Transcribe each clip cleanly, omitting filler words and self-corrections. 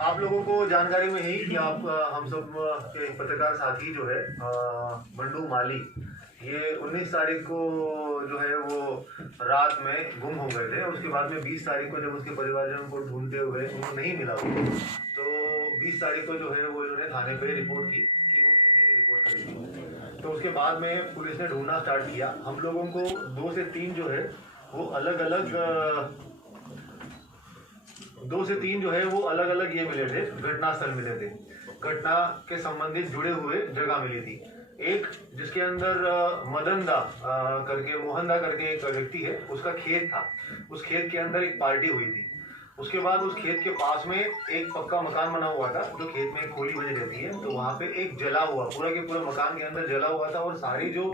आप लोगों को जानकारी में ही कि आप हम सब के पत्रकार साथी जो है बंडू माली, ये 19 तारीख को जो है वो रात में गुम हो गए थे। उसके बाद में 20 तारीख को जब उसके परिवारजनों को ढूंढते हुए उनको नहीं मिला वो, तो 20 तारीख को जो है वो इन्होंने थाने पे रिपोर्ट की कि गुमशुदगी की रिपोर्ट करी थी। तो उसके बाद में पुलिस ने ढूंढना स्टार्ट किया। हम लोगों को 2 से 3 जो है वो अलग अलग 2 से 3 जो है वो अलग अलग ये मिले थे, घटनास्थल मिले थे, घटना के संबंधित जुड़े हुए जगह मिली थी। एक जिसके अंदर मदन दा करके, मोहन दा करके एक व्यक्ति है, उसका खेत था। उस खेत के अंदर एक पार्टी हुई थी। उसके बाद उस खेत के पास में एक पक्का मकान बना हुआ था, जो खेत में एक खोली बनी रहती है, तो वहां पे एक जला हुआ, पूरा के पूरा मकान के अंदर जला हुआ था और सारी जो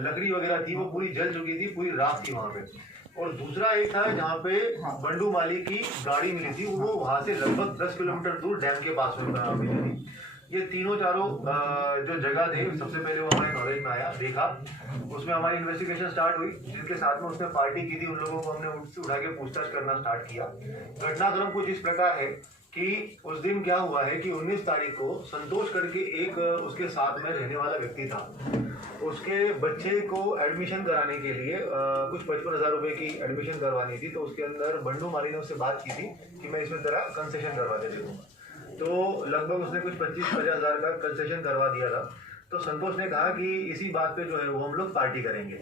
लकड़ी वगैरह थी वो पूरी जल चुकी थी, पूरी राख थी वहां पे। और दूसरा एक था जहाँ पे बंडू माली की गाड़ी मिली थी, वो वहां से लगभग 10 किलोमीटर दूर डैम के पास में मिली थी। ये तीनों चारों जो जगह थे, सबसे पहले वो हमारे नॉलेज में आया, देखा, उसमें हमारी इन्वेस्टिगेशन स्टार्ट हुई। जिनके साथ में उसने पार्टी की थी उन लोगों को हमने उठा के पूछताछ करना स्टार्ट किया। घटनाक्रम कुछ इस प्रकार है कि उस दिन क्या हुआ है कि 19 तारीख को संतोष करके एक उसके साथ में रहने वाला व्यक्ति था। उसके बच्चे को एडमिशन कराने के लिए कुछ 55,000 रुपए की एडमिशन करवानी थी। तो उसके अंदर बंडू माली ने उससे बात की थी कि मैं इसमें तेरा कंसेशन करवा दे दूंगा। तो लगभग उसने कुछ 25-50 हजार का कंसेशन करवा दिया था। तो संतोष ने कहा कि इसी बात पे जो है वो हम लोग पार्टी करेंगे।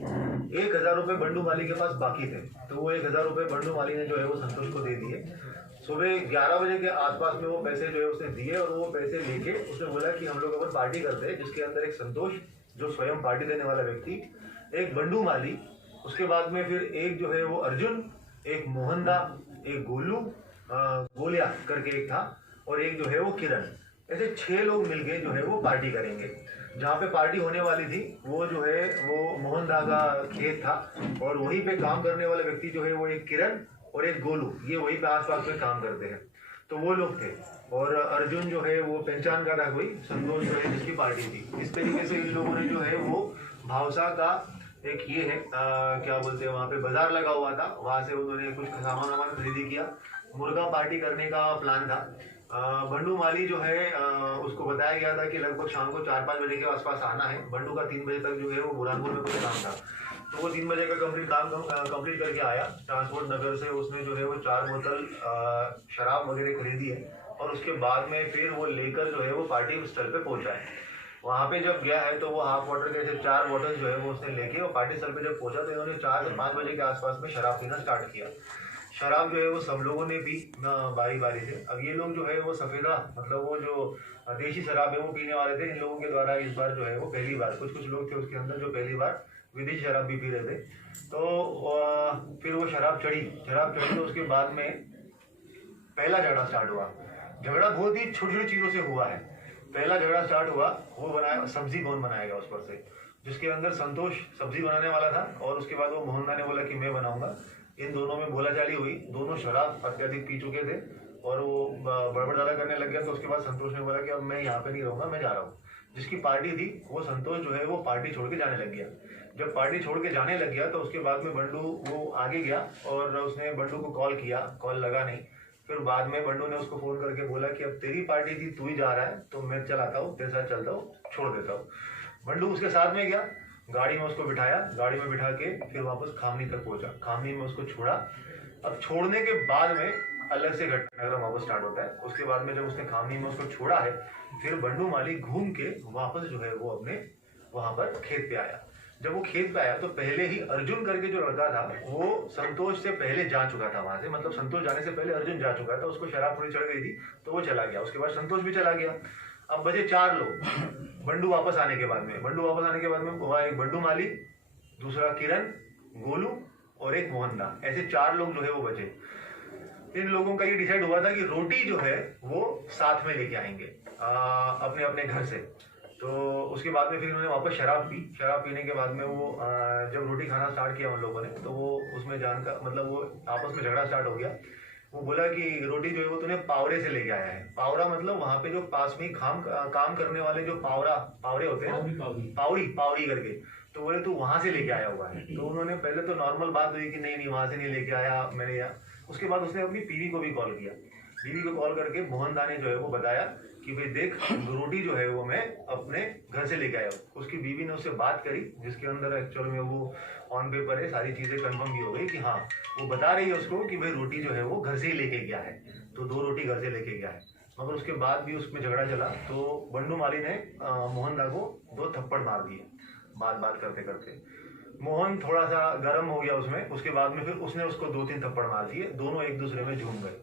1,000 रुपए बंडू माली के पास बाकी थे, तो वो 1,000 रुपए बंडू माली ने जो है वो संतोष को दे दिए। सुबह 11 बजे के आसपास में वो पैसे जो है उसने दिए और वो पैसे लेके उसने बोला कि हम लोग अपन पार्टी करते हैं, जिसके अंदर एक संतोष जो स्वयं पार्टी देने वाला व्यक्ति, एक बंडू माली, उसके बाद में फिर एक जो है वो अर्जुन, एक मोहनदा, एक गोलू गोलिया करके एक था, और एक जो है वो किरण। ऐसे 6 लोग मिलके जो है वो पार्टी करेंगे। जहाँ पे पार्टी होने वाली थी वो जो है वो मोहनदा का खेत था, और वहीं पे काम करने वाले व्यक्ति जो है वो एक किरण और एक गोलू, ये वहीं पे आसपास में काम करते हैं, तो वो लोग थे। और अर्जुन जो है वो पहचान का था कोई, संतोष जो है जिसकी पार्टी थी। इस तरीके से इन लोगों ने जो है वो भावसा का एक ये है क्या बोलते हैं, वहाँ पे बाजार लगा हुआ था, वहां से उन्होंने कुछ सामान खरीदी किया। मुर्गा पार्टी करने का प्लान था। बंडू माली जो है उसको बताया गया था कि लगभग शाम को 4-5 बजे के आसपास आना है। बंडू का 3 बजे तक जो है वो बुरहानपुर में कुछ काम था, तो वो 3 बजे का कंप्लीट करके आया। ट्रांसपोर्ट नगर से उसने जो है वो 4 बोतल शराब वगैरह खरीदी है, और उसके बाद में फिर वो लेकर जो है वो पार्टी स्थल पे पहुंचा है। वहाँ पे जब गया है तो वो हाफ वाटर के 4 बोतल जो है वो उसने लेके वो पार्टी स्थल पे जब पहुंचा, तो इन्होंने 4 से 5 बजे के आसपास में शराब पीना स्टार्ट किया। शराब जो है वो सब लोगों ने पी बारी बारी से। अब ये लोग जो है वो सफेदा, मतलब वो जो देशी शराब है वो पीने वाले थे। इन लोगों के द्वारा इस बार जो है वो पहली बार कुछ लोग थे उसके अंदर जो पहली बार विदेशी शराब भी पी रहे थे। तो फिर वो शराब चढ़ी तो उसके बाद में पहला झगड़ा स्टार्ट हुआ। झगड़ा बहुत ही छोटी छोटी चीजों से हुआ है। पहला झगड़ा स्टार्ट हुआ, वो बनाया सब्जी कौन बनाएगा उस पर से, जिसके अंदर संतोष सब्जी बनाने वाला था, और उसके बाद वो मोहनदा ने बोला कि मैं बनाऊंगा। इन दोनों में बोलाचाली हुई। दोनों शराब अत्यधिक पी चुके थे और वो बड़बड़ ज्यादा करने लग गया। तो उसके बाद संतोष ने बोला कि अब मैं यहाँ पे नहीं रहूंगा, मैं जा रहा हूँ। जिसकी पार्टी थी वो संतोष जो है वो पार्टी छोड़ के जाने लग गया। जब पार्टी छोड़ के जाने लग गया तो उसके बाद में बंडू वो आगे गया और उसने बंडू को कॉल किया, कॉल लगा नहीं। फिर बाद में बंडू ने उसको फोन करके बोला कि अब तेरी पार्टी थी, तू ही जा रहा है, तो मैं चलाता हूँ, तेरे साथ चलता हूँ, छोड़ देता हूँ। बंडू उसके साथ में गया, गाड़ी में उसको बिठाया, गाड़ी में बिठा के फिर वापस खामनी तक पहुंचा। खामनी में उसको छोड़ा। अब छोड़ने के बाद में अलग से घटनाक्रम वापस स्टार्ट होता है। उसके बाद में जब उसने खामनी में उसको छोड़ा है, फिर बंडू माली घूम के वापस जो है वो अपने वहां पर खेत पे आया। जब वो खेत पे आया तो पहले ही अर्जुन करके जो लड़का था वो संतोष से पहले जा चुका था वहां से, मतलब संतोष जाने से पहले अर्जुन जा चुका था। उसको शराब थोड़ी चढ़ गई थी तो वो चला गया। उसके बाद संतोष भी चला गया। अब बचे 4 लोग। बंडू वापस आने के बाद में वहाँ एक बंडू माली, दूसरा किरण, गोलू और एक मोहनदा, ऐसे 4 लोग जो है वो बचे। इन लोगों का ये डिसाइड हुआ था कि रोटी जो है वो साथ में लेके आएंगे अपने अपने घर से। तो उसके बाद में फिर उन्होंने वापस शराब पीने के बाद में वो जब रोटी खाना स्टार्ट किया उन लोगों ने, तो वो उसमें जानकर मतलब वो आपस में झगड़ा स्टार्ट हो गया। वो बोला कि रोटी जो है वो तूने पावरे से लेके आया है। पावरा मतलब वहां पे जो पास में काम करने वाले जो पावरे होते हैं, पावरी करके, तो बोले तू वहां से लेके आया हुआ है। तो उन्होंने पहले तो नॉर्मल बात हुई कि नहीं वहां से नहीं लेके आया मैंने यहाँ। उसके बाद उसने अपनी पीवी को भी कॉल किया बीवी को कॉल करके मोहनदा ने जो है वो बताया कि भाई देख, रोटी जो है वो मैं अपने घर से लेके आया हूँ। उसकी बीवी ने उससे बात करी, जिसके अंदर एक्चुअल में वो ऑन पेपर है, सारी चीजें कंफर्म भी हो गई कि हाँ, वो बता रही है उसको कि भाई रोटी जो है वो घर से ही लेके गया है, तो 2 रोटी घर से लेके गया है। मगर उसके बाद भी उसमें झगड़ा चला, तो बंडू माली ने मोहनदा को 2 थप्पड़ मार दिए बात करते करते। मोहन थोड़ा सा गर्म हो गया उसमें, उसके बाद में फिर उसने उसको 2-3 थप्पड़ मार दिए, दोनों एक दूसरे में झूम गए।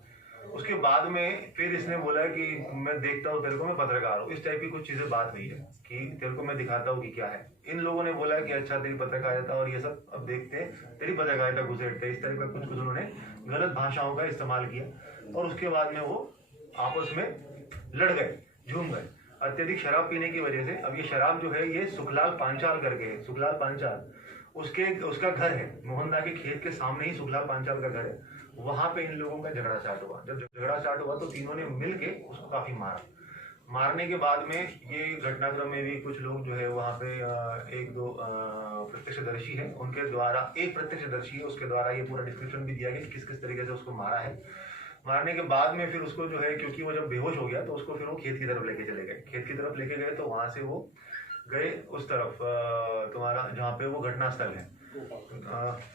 उसके बाद में फिर इसने बोला कि मैं देखता हूँ तेरे को, मैं पत्रकार हूँ, इस टाइप की कुछ चीजें बात हुई है कि तेरे को मैं दिखाता हूँ कि क्या है। इन लोगों ने बोला कि अच्छा तेरी पत्रकारिता और ये सब, अब देखते हैं तेरी पत्रकारिता घुसेड़ते, इस तरह का कुछ उन्होंने गलत भाषाओं का इस्तेमाल किया। और उसके बाद में वो आपस में लड़ गए, झूम गए अत्यधिक शराब पीने की वजह से। अब ये शराब जो है ये सुखलाल पांचाल करके है, सुखलाल पांचाल उसका घर है, मोहनदा के खेत के सामने ही सुखलाल पांचाल का घर है। वहां पे इन लोगों का झगड़ा स्टार्ट हुआ। जब झगड़ा स्टार्ट हुआ तो तीनों ने मिलके उसको काफी मारा। मारने के बाद में ये घटनाक्रम में भी कुछ लोग जो है वहां पे 1-2 प्रत्यक्षदर्शी है, उनके द्वारा, एक प्रत्यक्षदर्शी है उसके द्वारा ये पूरा डिस्क्रिप्शन भी दिया गया कि किस किस तरीके से उसको मारा है। मारने के बाद में फिर उसको जो है, क्योंकि वो जब बेहोश हो गया तो उसको फिर वो खेत की तरफ लेके चले गए। खेत की तरफ लेके गए तो वहां से वो गए उस तरफ तुम्हारा जहाँ पे वो घटना स्थल है,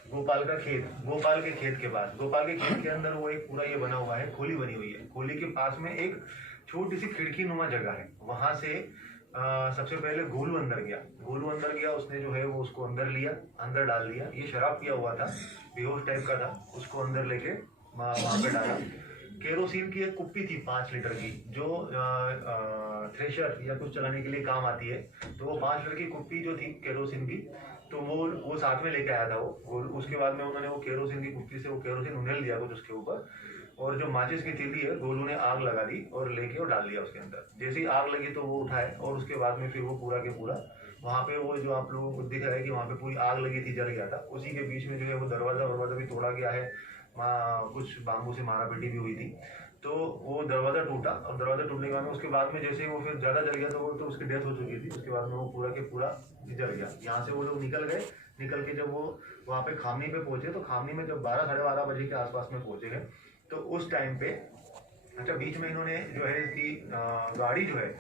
गोपाल का खेत, गोपाल के खेत के पास। गोपाल के खेत के अंदर वो एक पूरा ये बना हुआ है, खोली बनी हुई है। खोली के पास में एक छोटी सी खिड़की नुमा जगह है। वहां से सबसे पहले गोलू अंदर गया, उसने जो है वो उसको अंदर डाल लिया। ये शराब पिया हुआ था, बेहोश टाइप का था, उसको अंदर लेके वहां पे डाला। केरोसिन की एक कुप्पी थी 5 लीटर की, जो थ्रेशर या कुछ चलाने के लिए काम आती है। तो वो 5 लीटर की कुप्पी जो थी केरोसिन की, तो वो साथ में लेके आया था वो। उसके बाद में उन्होंने वो केरोसिन की कुप्पी से वो केरोसिन उंडेल दिया कुछ उसके ऊपर, और जो माचिस की तीली है गोलू ने आग लगा दी और लेके वो डाल दिया उसके अंदर। जैसे ही आग लगी तो वो उठाए, और उसके बाद में फिर वो पूरा के पूरा वहाँ पे वो जो आप लोगों को दिख रहा है कि वहाँ पे पूरी आग लगी थी, जल गया था। उसी के बीच में जो है वो दरवाजा भी तोड़ा गया है, कुछ बांबू से मारा पीटी भी हुई थी। तो वो दरवाजा टूटा, और दरवाजा टूटने के बाद में उसके बाद में जैसे ही वो फिर ज्यादा जल गया तो उसकी डेथ हो चुकी थी। उसके बाद में वो पूरा के पूरा जल गया। यहाँ से वो लोग निकल के जब वो वहाँ पे खामनी पे पहुंचे, तो खामनी में जब 12-12:30 बजे के आसपास में पहुंचे गए, तो उस टाइम पे अच्छा बीच में इन्होंने जो है इसकी गाड़ी जो है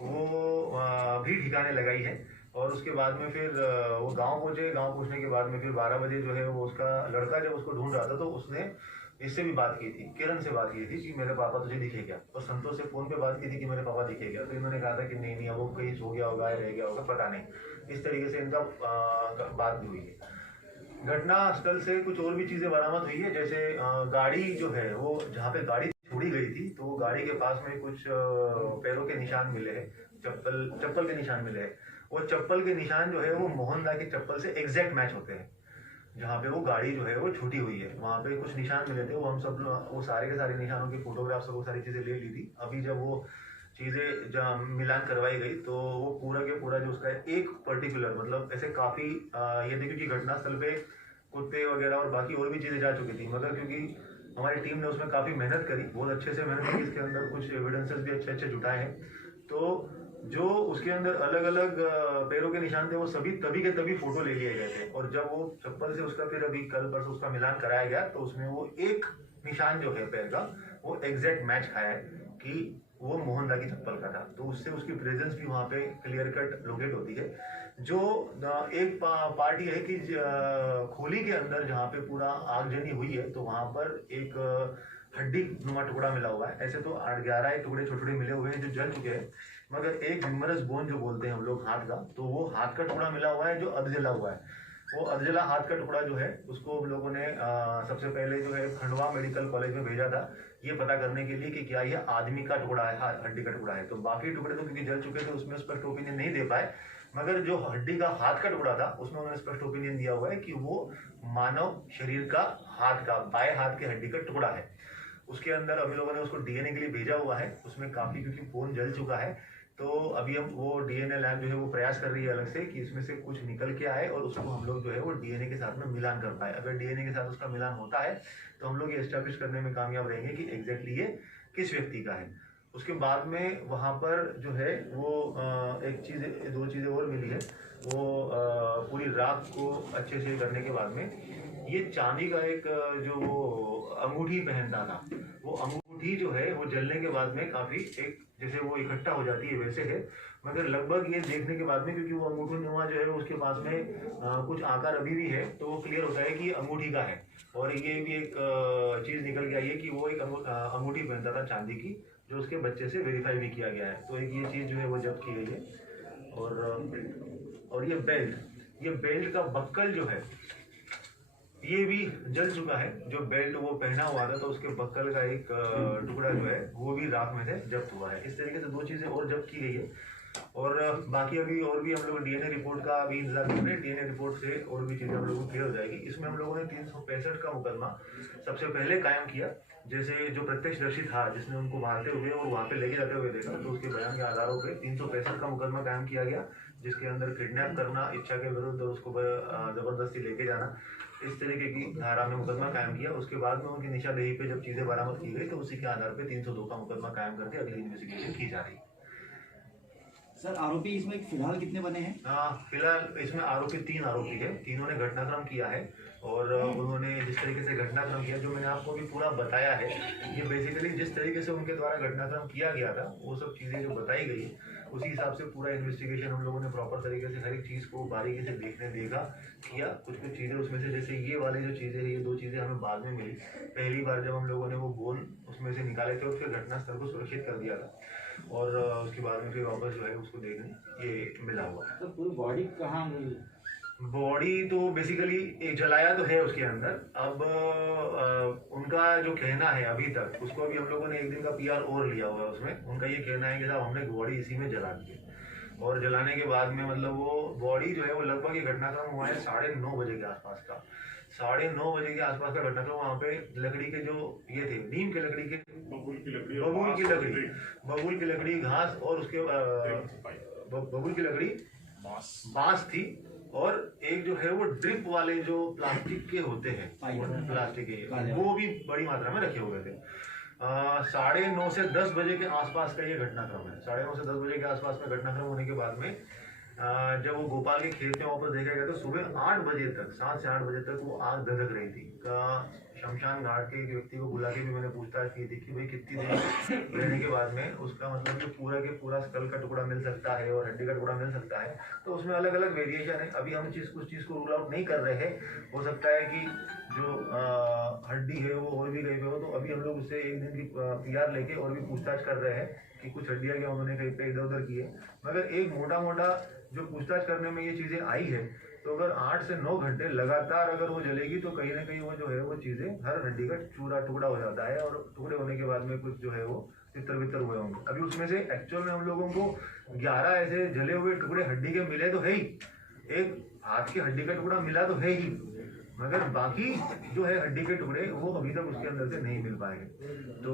वो भी ठिकाने लगाई है। और उसके बाद में फिर वो गांव पहुंचे। गांव पहुंचने के बाद में फिर 12 बजे जो है वो उसका लड़का जब उसको ढूंढ रहा था, तो उसने इससे भी बात की थी, किरण से बात की थी कि मेरे पापा तुझे दिखे क्या, और संतोष से फोन पे बात की थी कि मेरे पापा दिखे क्या। तो इन्होंने कहा था कि नहीं वो कहीं सो गया होगा, रह गया होगा, पता नहीं। इस तरीके से इनका बात भी हुई है। घटना स्थल से कुछ और भी चीजें बरामद हुई है, जैसे गाड़ी जो है वो जहाँ पे गाड़ी छोड़ी गई थी, तो वो गाड़ी के पास में कुछ पैरों के निशान मिले हैं, चप्पल के निशान मिले हैं। वो चप्पल के निशान जो है वो मोहनदा की चप्पल से एग्जैक्ट मैच होते हैं। जहाँ पे वो गाड़ी जो है वो छूटी हुई है, वहाँ पे कुछ निशान मिले थे। वो हम सब वो सारे के सारे निशानों की फोटोग्राफ सब वो सारी चीजें ले ली थी। अभी जब वो चीजें जब मिलान करवाई गई, तो वो पूरा के पूरा जो उसका एक पर्टिकुलर, मतलब ऐसे काफी ये देखिए कि घटनास्थल पे कुत्ते वगैरह और बाकी और भी चीजें जा चुकी थी, मगर क्योंकि हमारी टीम ने उसमें काफी मेहनत करी, बहुत अच्छे से मेहनत करी, इसके अंदर कुछ एविडेंसेस भी अच्छे जुटाए हैं। तो जो उसके अंदर अलग अलग पैरों के निशान थे, वो सभी तभी के तभी फोटो ले लिए गए थे। और जब वो चप्पल से उसका फिर अभी कल परसों उसका मिलान कराया गया, तो उसमें वो एक निशान जो है पैर का, वो एग्जैक्ट मैच खाया है कि वो मोहनदा की चप्पल का था। तो उससे उसकी प्रेजेंस भी वहाँ पे क्लियर कट लोकेट होती है। जो एक पार्टी है कि खोली के अंदर जहाँ पे पूरा आगजनी हुई है, तो वहां पर एक हड्डी नुमा टुकड़ा मिला हुआ है। ऐसे तो 8-11 टुकड़े छोटे छोटे मिले हुए हैं जो जल चुके हैं, मगर एक ह्यूमरस बोन जो बोलते हैं हम लोग हाथ का, तो वो हाथ का टुकड़ा मिला हुआ है जो अधजला हुआ है। वो अधजला हाथ का टुकड़ा जो है उसको हम लोगों ने सबसे पहले जो है खंडवा मेडिकल कॉलेज में भेजा था, ये पता करने के लिए कि क्या ये आदमी का टुकड़ा है, हड्डी का टुकड़ा है। तो बाकी टुकड़े तो क्योंकि जल चुके थे उसमें स्पष्ट ओपिनियन नहीं दे पाए, मगर जो हड्डी का हाथ का टुकड़ा था उसमें उन्होंने स्पष्ट ओपिनियन दिया हुआ है कि वो मानव शरीर का हाथ का बाएं हाथ की हड्डी का टुकड़ा है। उसके अंदर अभी लोगों ने उसको डीएनए के लिए भेजा हुआ है, उसमें काफी क्योंकि बोन जल चुका है, तो अभी हम वो डीएनए लैब जो है वो प्रयास कर रही है अलग से कि इसमें से कुछ निकल के आए और उसको हम लोग जो है वो डीएनए के साथ में मिलान कर पाए। अगर डीएनए के साथ उसका मिलान होता है तो हम लोग ये एस्टैब्लिश करने में कामयाब रहेंगे कि एग्जैक्टली ये किस व्यक्ति का है। उसके बाद में वहाँ पर जो है वो दो चीज़ें और मिली है। वो पूरी राख को अच्छे से करने के बाद में ये चांदी का एक जो वो अंगूठी पहनता था, वो अंगूठी अंगूठी जो है वो जलने के बाद में काफी एक जैसे वो इकट्ठा हो जाती है वैसे है, मगर लगभग ये देखने के बाद में क्योंकि वो अंगूठी नुमा जो है उसके पास में कुछ आकार अभी भी है तो वो क्लियर होता है कि ये अंगूठी का है। और ये भी एक चीज निकल के आई है कि वो एक अंगूठी पहनता था चांदी की, जो उसके बच्चे से वेरीफाई भी किया गया है। तो एक ये चीज जो है वो जब्त की गई है। और ये बेल्ट का बक्कल जो है ये भी जल चुका है। जो बेल्ट वो पहना हुआ था तो उसके बक्कल का एक टुकड़ा जो है वो भी राख में से जब्त हुआ है। इस तरीके से 2 चीजें और जब्त की गई है। और बाकी अभी और भी हम लोग डीएनए रिपोर्ट का अभी इंतजार कर रहे हैं। डीएनए रिपोर्ट से और भी चीजें हम लोगों को क्लियर हो जाएगी। इसमें हम लोगों ने 365 का मुकदमा सबसे पहले कायम किया। जैसे जो प्रत्यक्षदर्शी था जिसने उनको मारते हुए और वहां पे लेके जाते हुए देखा तो उसके बयान के आधारों पे 365 का मुकदमा कायम किया गया, जिसके अंदर किडनैप करना, इच्छा के विरुद्ध उसको जबरदस्ती लेके जाना, इस तरीके की धारा में मुकदमा कायम किया। उसके बाद में उनकी निशानदेही पे जब चीजें बरामद की गई तो उसी के आधार पे 302 का मुकदमा कायम करके अगली इन्वेस्टिगेशन की जा रही है। सर आरोपी इसमें फिलहाल कितने बने हैं? फिलहाल इसमें आरोपी 3 आरोपी है। तीनों ने घटनाक्रम किया है और उन्होंने जिस तरीके से घटनाक्रम किया जो मैंने आपको भी पूरा बताया है, ये बेसिकली जिस तरीके से उनके द्वारा घटनाक्रम किया गया था वो सब चीजें जो बताई गई उसी हिसाब से पूरा इन्वेस्टिगेशन हम लोगों ने प्रॉपर तरीके से हर एक चीज को बारीकी से देखने देखा किया। कुछ चीजें उसमें से जैसे ये वाली जो चीजें ये 2 चीजें हमें बाद में मिली। पहली बार जब हम लोगों ने वो गोल उसमें से निकाले थे और फिर घटनास्थल को सुरक्षित कर दिया था और उसके बाद में फिर वापस जो है उसको देखने ये मिला हुआ। तो पूरी बॉडी कहाँ मिली? बॉडी तो बेसिकली जलाया तो है उसके अंदर। अब उनका जो कहना है अभी तक, उसको अभी हम लोगों ने 1 दिन का पीआर और लिया हुआ है। उसमें उनका ये कहना है कि साहब हमने बॉडी इसी में जला दी है। और जलाने के बाद में मतलब वो बॉडी जो है वो लगभग ये घटनाक्रम हुआ है 9:30 बजे के आसपास का। 9:30 बजे के आसपास का घटनाक्रम। वहाँ पे लकड़ी के जो ये थे नीम के लकड़ी के बबूल की लकड़ी घास और उसके बबूल की लकड़ी बांस थी। और एक जो है वो ड्रिप वाले जो प्लास्टिक के होते हैं प्लास्टिक के वो भी बड़ी मात्रा में रखे हुए थे। 9:30 से 10 बजे के आसपास का ये घटनाक्रम है। 9:30 से 10 बजे के आसपास में घटनाक्रम होने के बाद में जब वो गोपाल के खेत में वापस देखा गया तो सुबह 8 बजे तक 7 से 8 बजे तक वो आग धधक रही थी। शमशान घाट के एक व्यक्ति को बुला के भी मैंने पूछताछ की थी कि भाई कितनी देर रहने के बाद में उसका मतलब कि पूरा के पूरा स्कल का टुकड़ा मिल सकता है और हड्डी का टुकड़ा मिल सकता है। तो उसमें अलग अलग वेरिएशन है। अभी हम कुछ चीज़ को रूल आउट नहीं कर रहे हैं। हो सकता है कि जो हड्डी है वो और भी गई हो। तो अभी हम लोग उससे 1 दिन की पीआर लेके और भी पूछताछ कर रहे हैं कि कुछ हड्डियाँ क्या उन्होंने कहीं पे इधर उधर की है। मगर एक मोटा जो पूछताछ करने में ये चीज़ें आई है तो अगर 8 से 9 घंटे लगातार अगर वो जलेगी तो कहीं ना कहीं वो जो है वो चीज़ें हर हड्डी का चूरा टुकड़ा हो जाता है और टुकड़े होने के बाद में कुछ जो है वो तितर बितर हुए होंगे। अभी उसमें से एक्चुअल में हम लोगों को 11 ऐसे जले हुए टुकड़े हड्डी के मिले तो है ही, एक हाथ की हड्डी का टुकड़ा मिला तो है ही, मगर बाकी जो है हड्डी के टुकड़े वो अभी तक उसके अंदर से नहीं मिल पाएंगे। तो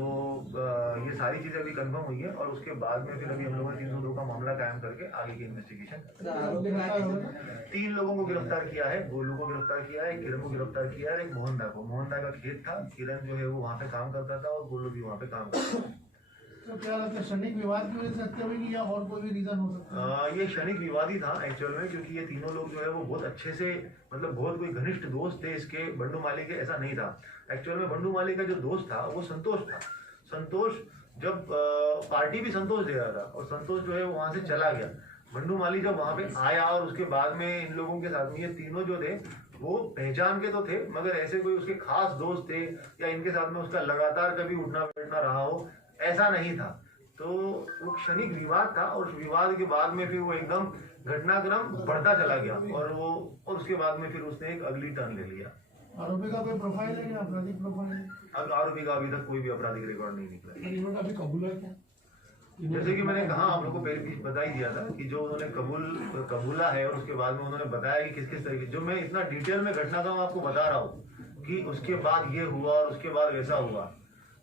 ये सारी चीजें अभी कंफर्म हुई है और उसके बाद में फिर अभी हम लोगों ने 302 का मामला कायम करके आगे की इन्वेस्टिगेशन 3 लोगों को गिरफ्तार किया है। गोलू को गिरफ्तार किया है, किरण को गिरफ्तार किया है, एक मोहनदा को। मोहनदा का खेत था, किरण जो है वो वहाँ पे काम करता था और गोलू भी वहाँ पे काम करता था। तो क्या लगता है क्षणिक विवाद की वजह से हत्या हुई या और कोई भी रीजन हो सकता है? ये क्षणिक विवाद ही था एक्चुअल में, क्योंकि ये तीनों लोग जो है वो बहुत अच्छे से मतलब बहुत कोई घनिष्ठ दोस्त थे इसके बंडू माली के। ऐसा नहीं था एक्चुअल में। बंडू माली का जो दोस्त था वो संतोष था। संतोष जब पार्टी भी संतोष दे रहा था और संतोष जो है वो वहां से चला गया। बंडू माली जब वहां पे आया और उसके बाद में इन लोगों के साथ में ये तीनों जो थे वो पहचान के तो थे मगर ऐसे कोई उसके खास दोस्त थे या इनके साथ में उसका लगातार कभी उठना बैठना रहा हो ऐसा नहीं था। तो वो क्षणिक विवाद था और विवाद के बाद में फिर वो एकदम घटनाक्रम बढ़ता चला गया और उसके बाद में फिर उसने एक अगली टर्न ले लिया। आरोपी का कोई प्रोफाइल है या आपराधिक प्रोफाइल है? अब आरोपी का अभी तक कोई भी आपराधिक रिकॉर्ड नहीं निकला। इन्होंने अभी कबूल है क्या? जैसे कि मैंने कहा आप लोगों को पहले भी बता ही दिया था कि जो उन्होंने कबूला है और उसके बाद में उन्होंने बताया कि किस किस तरीके, जो मैं इतना डिटेल में घटनाक्रम आपको बता रहा हूँ कि उसके बाद ये हुआ और उसके बाद वैसा हुआ।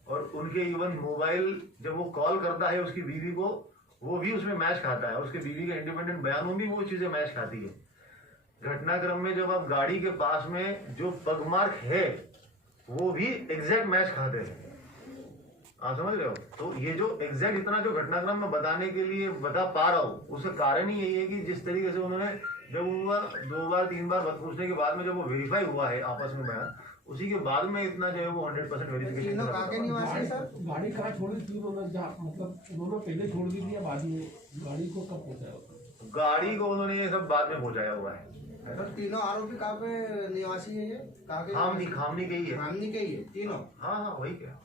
और उनके इवन मोबाइल जब वो कॉल करता है उसकी बीवी को वो भी उसमें मैच खाता है। उसके बीवी के इंडिपेंडेंट बयानों में भी वो चीजें मैच खाती है। घटनाक्रम में जब आप गाड़ी के पास में जो पगमार्क है वो भी एग्जैक्ट मैच खाते हैं। आप समझ रहे हो? तो ये जो एग्जैक्ट इतना जो घटनाक्रम में बताने के लिए बता पा रहा हूँ उसका कारण ही यही है कि जिस तरीके से उन्होंने जब उनका 2 बार 3 बार पूछने के बाद में जब वो वेरीफाई हुआ है आपस में बयान उसी के बाद में इतना जो है वो 100% वेरिफिकेशन। तीनों कहाँ के निवासी हैं सर? गाड़ी कहाँ छोड़ी थी उन्होंने, जहाँ मतलब उन्होंने पहले छोड़ दी थी या बाद में, गाड़ी को कब पहुँचाया? गाड़ी को उन्होंने ये सब बाद में पहुंचाया हुआ है। सर तीनों आरोपी कहाँ पे निवासी है ये? कहाँ के? खामनी के ही है। खामनी के ही है तीनों? हाँ हाँ वही क्या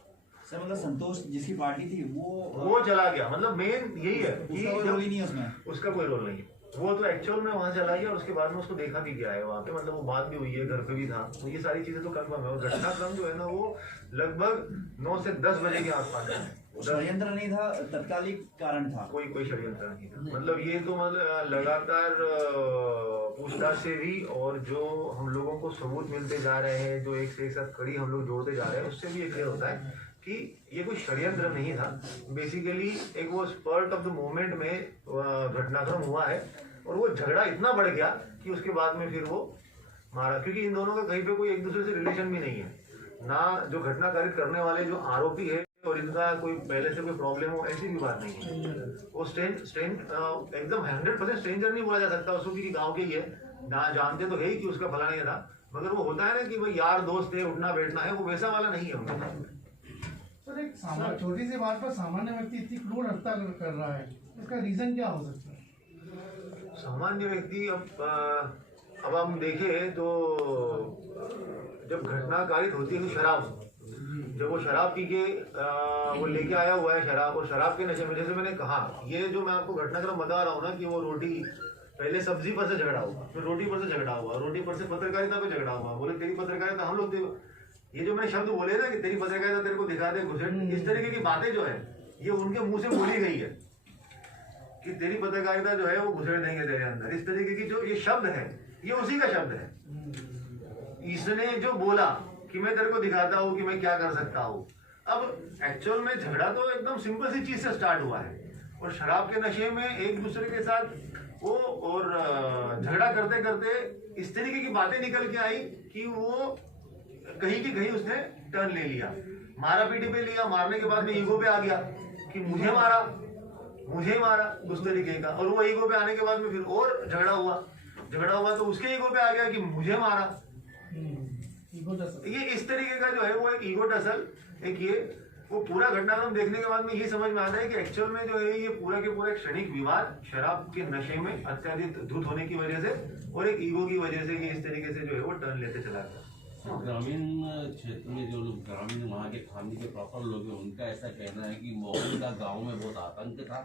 सर मतलब संतोष जिसकी पार्टी थी वो चला गया, मतलब मेन यही है कि उसका कोई रोल ही नहीं है उसमें। उसका कोई रोल नहीं है। वो तो एक्चुअल में वहां चला गया और उसके बाद में उसको देखा भी गया है वहां पे, मतलब वो बात भी हुई है, घर पे भी था, तो ये सारी चीजें तो कंफर्म है। और घटनाक्रम जो है ना वो लगभग 9 से 10 बजे के आसपास है। षड्यंत्र नहीं था, तत्कालिक कारण था। कोई षड्यंत्र नहीं था, मतलब ये तो मतलब लगातार पूछताछ से भी और जो हम लोगों को सबूत मिलते जा रहे हैं, जो एक से एक साथ कड़ी हम लोग जोड़ते जा रहे हैं, उससे भी ये क्लियर होता है कि ये कोई षड्यंत्र नहीं था। बेसिकली एक वो स्पर्ट ऑफ द मोमेंट में घटनाक्रम हुआ है और वो झगड़ा इतना बढ़ गया कि उसके बाद में फिर वो मारा, क्योंकि इन दोनों का कहीं पे कोई एक दूसरे से रिलेशन भी नहीं है ना। जो घटना कारित करने वाले जो आरोपी है और इनका कोई पहले से कोई प्रॉब्लम हो, ऐसी भी बात नहीं है। वो एकदम 100% स्ट्रेंजर नहीं बोला जा सकता उसको, क्योंकि गाँव के ही है ना, जानते तो है ही कि उसका फलाना ये था, मगर वो होता है ना कि भाई यार दोस्त है, उठना बैठना है, वो वैसा वाला नहीं है उनके साथ। सर एक छोटी सी बात पर सामान्य व्यक्ति इतनी क्रूर हत्या कर रहा है, इसका रीजन क्या हो सकता है? सामान्य व्यक्ति अब हम देखें तो जब घटना कारित होती है तो शराब, जब वो शराब पी के वो लेके आया हुआ है शराब, और शराब के नशे में, जैसे मैंने कहा, ये जो मैं आपको घटनाक्रम बता रहा हूँ ना कि वो रोटी पहले सब्जी पर से झगड़ा हुआ, फिर रोटी पर से झगड़ा हुआ, रोटी पर से पत्रकारिता पे झगड़ा हुआ, बोले तेरी पत्रकारिता हम लोग, ये जो मैंने शब्द बोले ना कि तेरी पत्रकारिता तेरे को दिखा दे घुसेड़, इस तरीके की बातें जो है ये उनके मुंह से बोली गई है कि तेरी पत्रकारिता जो है वो घुसेड़ देंगे तेरे अंदर। इस तरीके की जो ये शब्द है ये उसी का शब्द है। इसने जो बोला कि मैं तेरे को दिखाता हूँ कि मैं क्या कर सकता हूँ। अब एक्चुअल में झगड़ा तो एकदम सिंपल सी चीज से स्टार्ट हुआ है और शराब के नशे में एक दूसरे के साथ वो और झगड़ा करते करते इस तरीके की बातें निकल के आई कि वो कहीं की कहीं उसने टर्न ले लिया, मारा पीटी पे लिया, मारने के बाद में ईगो पे आ गया कि मुझे मारा उस तरीके का, और वो ईगो पे आने के बाद में फिर और झगड़ा हुआ तो उसके ईगो पे आ गया कि मुझे मारा। ये इस तरीके का जो है वो एक ईगो टसल, एक ये वो पूरा घटनाक्रम देखने के बाद में ये समझ में आता है कि एक्चुअल में जो है ये पूरा के पूरा एक क्षणिक विवाद शराब के नशे में अत्यधिक धुत होने की वजह से और एक ईगो की वजह से ये इस तरीके से जो है वो टर्न लेते चला गया। ग्रामीण क्षेत्र में जो लोग ग्रामीण वहाँ के खामनी के प्रॉपर लोग हैं, उनका ऐसा कहना है कि मोहन का गांव में बहुत आतंक था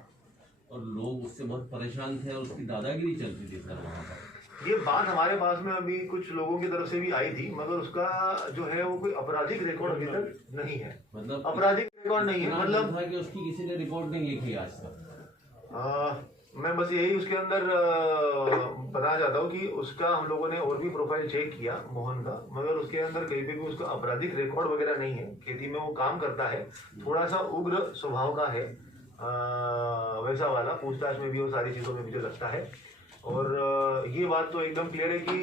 और लोग उससे बहुत परेशान थे और उसकी दादागिरी चलती थी सर वहाँ पर। ये बात हमारे पास में अभी कुछ लोगों की तरफ से भी आई थी, मगर उसका जो है वो कोई आपराधिक रिकॉर्ड अभी तक नहीं है। मतलब आपराधिक रिकॉर्ड नहीं है, मतलब था कि उसकी किसी ने रिपोर्ट नहीं लिखी आज तक। मैं बस यही उसके अंदर बताना चाहता हूँ कि उसका हम लोगों ने और भी प्रोफाइल चेक किया मोहन का, मगर उसके अंदर कहीं पे भी उसका आपराधिक रिकॉर्ड वगैरह नहीं है। खेती में वो काम करता है, थोड़ा सा उग्र स्वभाव का है, वैसा वाला पूछताछ में भी वो सारी चीज़ों में मुझे लगता है। और ये बात तो एकदम क्लियर है कि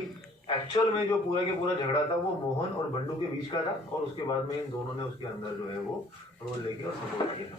एक्चुअल में जो पूरा के पूरा झगड़ा था वो मोहन और बंडू के बीच का था, और उसके बाद में इन दोनों ने उसके अंदर जो है वो रोल लेके और सपोर्ट किया।